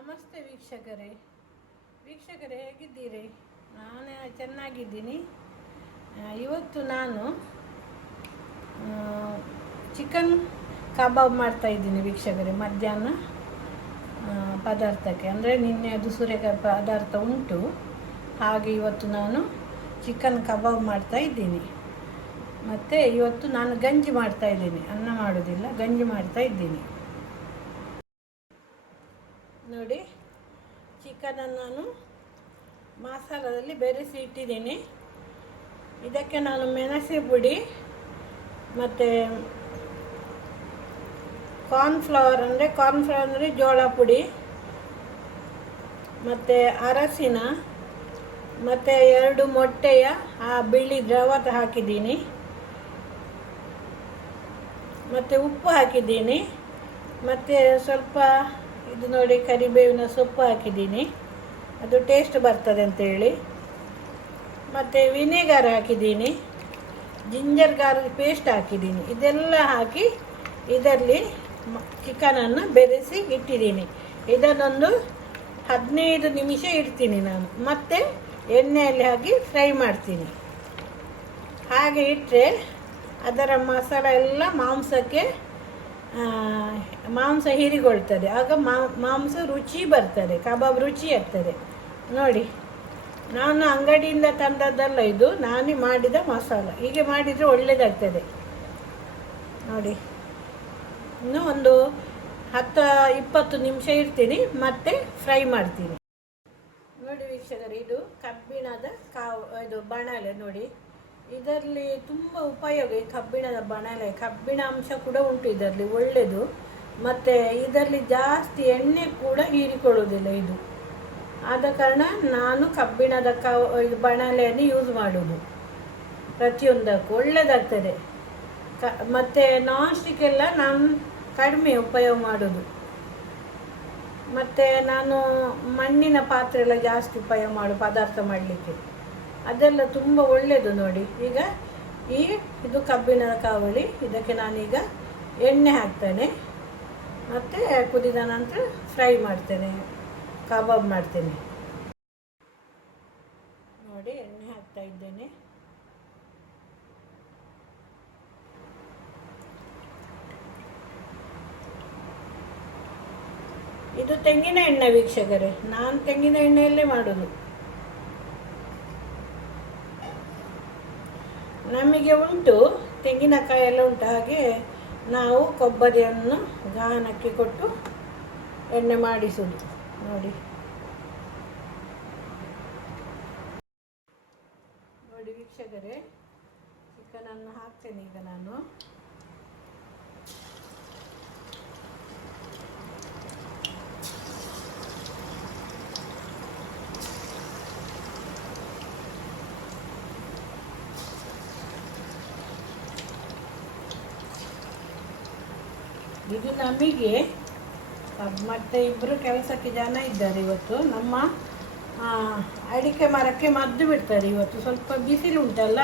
ನಮಸ್ತೆ ವೀಕ್ಷಕರೇ ಹೇಗಿದ್ದೀರಿ? ನಾನು ಚೆನ್ನಾಗಿದ್ದೀನಿ. ಇವತ್ತು ನಾನು ಚಿಕನ್ ಕಬಾಬ್ ಮಾಡ್ತಾಯಿದ್ದೀನಿ ವೀಕ್ಷಕರೇ. ಮಧ್ಯಾಹ್ನ ಪದಾರ್ಥಕ್ಕೆ, ಅಂದರೆ ನಿನ್ನೆ ಅದು ಸೂರ್ಯಕಾಯಿ ಪದಾರ್ಥ ಉಂಟು, ಹಾಗೆ ಇವತ್ತು ನಾನು ಚಿಕನ್ ಕಬಾಬ್ ಮಾಡ್ತಾಯಿದ್ದೀನಿ. ಮತ್ತು ಇವತ್ತು ನಾನು ಗಂಜಿ ಮಾಡ್ತಾಯಿದ್ದೀನಿ, ಅನ್ನ ಮಾಡೋದಿಲ್ಲ, ಗಂಜಿ ಮಾಡ್ತಾಯಿದ್ದೀನಿ. ನೋಡಿ, ಚಿಕನನ್ನು ನಾನು ಮಸಾಲದಲ್ಲಿ ಬೆರೆಸಿ ಇಟ್ಟಿದ್ದೀನಿ. ಇದಕ್ಕೆ ನಾನು ಮೆಣಸೆ ಪುಡಿ ಮತ್ತು ಕಾರ್ನ್ಫ್ಲವರ್ ಅಂದರೆ ಜೋಳ ಪುಡಿ ಮತ್ತು ಅರಸಿನ ಮತ್ತು 2 ಮೊಟ್ಟೆಯ ಬಿಳಿ ದ್ರವ ಹಾಕಿದ್ದೀನಿ. ಮತ್ತು ಉಪ್ಪು ಹಾಕಿದ್ದೀನಿ. ಮತ್ತು ಸ್ವಲ್ಪ ಇದು ನೋಡಿ, ಕರಿಬೇವಿನ ಸೊಪ್ಪು ಹಾಕಿದ್ದೀನಿ, ಅದು ಟೇಸ್ಟ್ ಬರ್ತದೆ ಅಂತೇಳಿ. ಮತ್ತು ವಿನೆಗರ್ ಹಾಕಿದ್ದೀನಿ, ಜಿಂಜರ್ ಗಾರ್ಲಿಕ್ ಪೇಸ್ಟ್ ಹಾಕಿದ್ದೀನಿ. ಇದೆಲ್ಲ ಹಾಕಿ ಇದರಲ್ಲಿ ಚಿಕನನ್ನು ಬೆರೆಸಿ ಇಟ್ಟಿದ್ದೀನಿ. ಇದನ್ನೊಂದು 15 ನಿಮಿಷ ಇಡ್ತೀನಿ ನಾನು. ಮತ್ತು ಎಣ್ಣೆಯಲ್ಲಿ ಹಾಕಿ ಫ್ರೈ ಮಾಡ್ತೀನಿ. ಹಾಗೆ ಇಟ್ಟರೆ ಅದರ ಮಸಾಲ ಎಲ್ಲ ಮಾಂಸ ಹೀರಿಕೊಳ್ತದೆ. ಆಗ ಮಾಂಸ ರುಚಿ ಬರ್ತದೆ, ಕಬಾಬ್ ರುಚಿ ಆಗ್ತದೆ. ನೋಡಿ, ನಾನು ಅಂಗಡಿಯಿಂದ ತಂದದ್ದಲ್ಲ, ಇದು ನಾನೇ ಮಾಡಿದ ಮಸಾಲ. ಹೀಗೆ ಮಾಡಿದರೆ ಒಳ್ಳೆಯದಾಗ್ತದೆ. ನೋಡಿ, ಇನ್ನು ಒಂದು 10-20 ನಿಮಿಷ ಇಡ್ತೀನಿ, ಮತ್ತೆ ಫ್ರೈ ಮಾಡ್ತೀನಿ. ನೋಡಿ ವೀಕ್ಷಕರೇ, ಇದು ಕಬ್ಬಿಣದ ಇದು ಬಾಣಲೆ ನೋಡಿ. ಇದರಲ್ಲಿ ತುಂಬ ಉಪಯೋಗ ಈ ಕಬ್ಬಿಣದ ಬಾಣಲೆ. ಕಬ್ಬಿಣ ಅಂಶ ಕೂಡ ಉಂಟು ಇದರಲ್ಲಿ, ಒಳ್ಳೆಯದು. ಮತ್ತು ಇದರಲ್ಲಿ ಜಾಸ್ತಿ ಎಣ್ಣೆ ಕೂಡ ಹೀರಿಕೊಳ್ಳುವುದಿಲ್ಲ ಇದು. ಆದ ಕಾರಣ ನಾನು ಕಬ್ಬಿಣದ ಇದು ಬಾಣಲೆಯನ್ನು ಯೂಸ್ ಮಾಡೋದು ಪ್ರತಿಯೊಂದಕ್ಕೂ, ಒಳ್ಳೆಯದಾಗ್ತದೆ. ಮತ್ತು ನಾನ್ ಸ್ಟಿಕ್ ಎಲ್ಲ ನಾನು ಕಡಿಮೆ ಉಪಯೋಗ ಮಾಡೋದು. ಮತ್ತು ನಾನು ಮಣ್ಣಿನ ಪಾತ್ರೆ ಎಲ್ಲ ಜಾಸ್ತಿ ಉಪಯೋಗ ಮಾಡೋದು ಪದಾರ್ಥ ಮಾಡಲಿಕ್ಕೆ. ಅದೆಲ್ಲ ತುಂಬ ಒಳ್ಳೆಯದು. ನೋಡಿ, ಈಗ ಇದು ಕಬ್ಬಿಣದ ಕಾವಲಿ. ಇದಕ್ಕೆ ನಾನೀಗ ಎಣ್ಣೆ ಹಾಕ್ತೇನೆ, ಮತ್ತು ಕುದಿದ ನಂತರ ಫ್ರೈ ಮಾಡ್ತೇನೆ, ಕಬಾಬ್ ಮಾಡ್ತೇನೆ. ನೋಡಿ, ಎಣ್ಣೆ ಹಾಕ್ತಾ ಇದ್ದೇನೆ. ಇದು ತೆಂಗಿನ ಎಣ್ಣೆ ವೀಕ್ಷಕರೇ, ನಾನು ತೆಂಗಿನ ಎಣ್ಣೆಯಲ್ಲೇ ಮಾಡೋದು. ನಮಗೆ ಉಂಟು ತೆಂಗಿನಕಾಯಿ ಎಲ್ಲ ಉಂಟು, ಹಾಗೆ ನಾವು ಕೊಬ್ಬರಿಯನ್ನು ಗಾನಕ್ಕೆ ಕೊಟ್ಟು ಎಣ್ಣೆ ಮಾಡಿಸುವುದು. ನೋಡಿ ನೋಡಿ ವೀಕ್ಷಕರೇ, ಚಿಕನನ್ನು ಹಾಕ್ತೇನೆ ಈಗ ನಾನು. ಇದು ನಮಗೆ ಮತ್ತು 2 ಕೆಲಸಕ್ಕೆ ಜನ ಇದ್ದಾರೆ ಇವತ್ತು. ನಮ್ಮ ಅಡಿಕೆ ಮರಕ್ಕೆ ಮದ್ದು ಬಿಡ್ತಾರೆ ಇವತ್ತು. ಸ್ವಲ್ಪ ಬಿಸಿಲು ಉಂಟಲ್ಲ,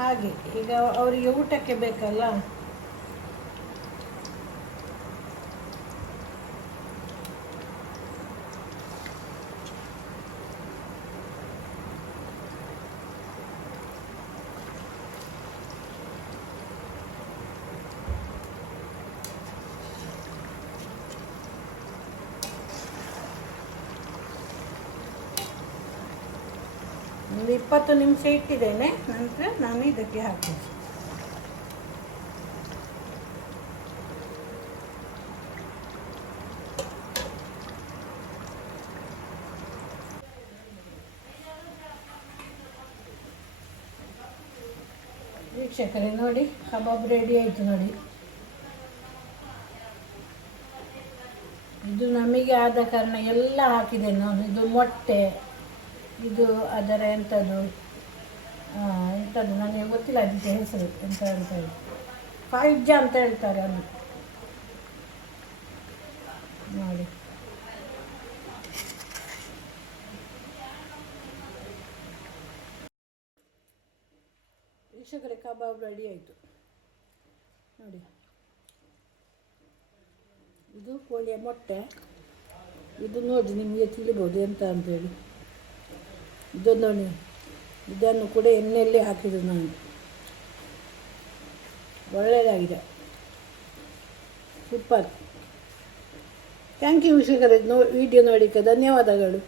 ಹಾಗೆ ಈಗ ಅವರಿಗೆ ಊಟಕ್ಕೆ ಬೇಕಲ್ಲ. ಒಂದು 20 ನಿಮಿಷ ಇಟ್ಟಿದ್ದೇನೆ, ನಂತರ ನಾನು ಇದಕ್ಕೆ ಹಾಕ್ತೀನಿ. ವೀಕ್ಷಕರೇ ನೋಡಿ, ಕಬಾಬ್ ರೆಡಿ ಆಯಿತು ನೋಡಿ. ಇದು ನಮಗೆ ಆದ ಕಾರಣ ಎಲ್ಲ ಹಾಕಿದ್ದೇನೆ ನಾನು. ಇದು ಮೊಟ್ಟೆ, ಇದು ಅದರ ಎಂಥದ್ದು ನನಗೆ ಗೊತ್ತಿಲ್ಲ ಅದಕ್ಕೆ ಹೆಸರು ಎಂತ ಹೇಳ್ತಾರೆ, ಫೈಜ್ಜಾ ಅಂತ ಹೇಳ್ತಾರೆ ಅದು. ನೋಡಿ, ವೀಕ್ಷಕರೇ, ಕಬಾಬ್ ರೆಡಿ ಆಯಿತು ನೋಡಿ. ಇದು ಕೋಳಿಯ ಮೊಟ್ಟೆ, ಇದು ನೋಡಿ ನಿಮಗೆ ತಿಳಿಬೋದು ಎಂತ ಅಂತೇಳಿ. ಇದನ್ನು ನೋಡಿ, ಇದನ್ನು ಕೂಡ ಎಣ್ಣೆಯಲ್ಲಿ ಹಾಕಿದ್ದು ನಾನು. ಒಳ್ಳೆಯದಾಗಿದೆ, ಸೂಪರ್. ಥ್ಯಾಂಕ್ ಯು ವೀಕ್ಷಕರೇ, ವಿಡಿಯೋ ನೋಡಲಿಕ್ಕೆ ಧನ್ಯವಾದಗಳು.